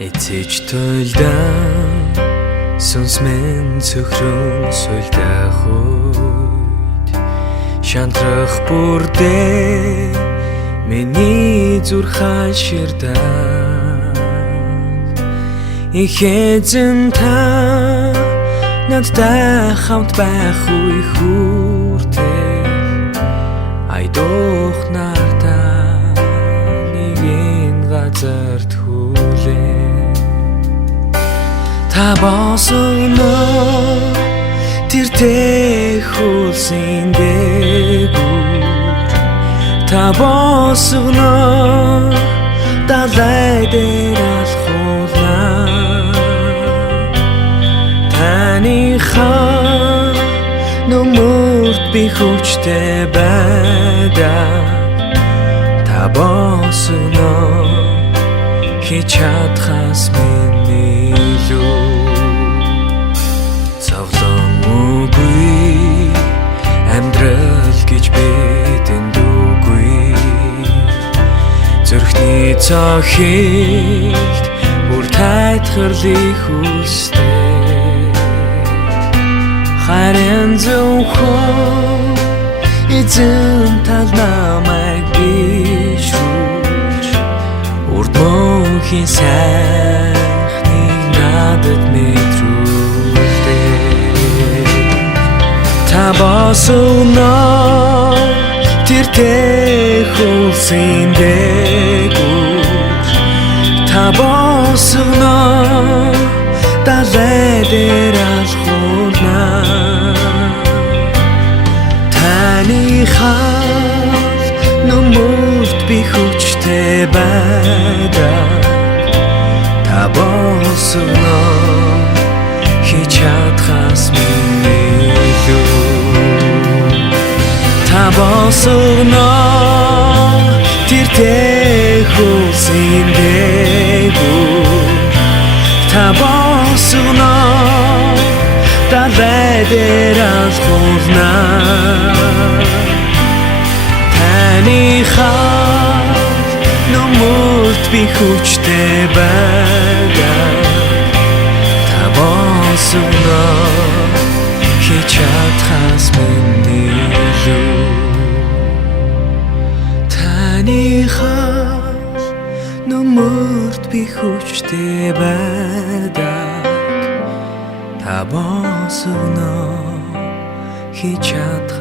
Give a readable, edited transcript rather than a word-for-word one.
Эцэж тойлдан сүнс минь цөхрөн суйлдах үед шантрах бүрдээ миний зүр хаширдаг их эзэн та надтай хамт байх үе хүртэл айдох надаа нэгэн газарт хүлээ та босгоно тэр тэхүүлсэн дээгүүр та босгоно далай дээр алхуулна таныхаа нүмүрт би хүчтэй байдаг та босгоно хийж чадхаас миний илүү зовлон үгүй амьдрал гэж бидэнд үгүй зүрхний цохилт бүр тайтгарлыг хүсдэг харин зөвхөн эзэн тал намайг бишрүүлж урд мөнхийн сайхныг надад мэдрүүлдэг та босгоно тэр тэхүүлсэн дээгүүр та босгоно далай дээр алхуулна таныхаа нүмүрт би хүчтэй байдаг та босгоно хийж чадхаас миний илүү та босгоно тэр тэхүүлсэн дээгүүр та босгоно далай дээр алхуулна таныхаа нүмүрт би хүчтэй байдаг та босгоно хийж чадхаас миний илүү таныхаа нүмүрт би хүчтэй байдаг та босгоно хийж чадхаас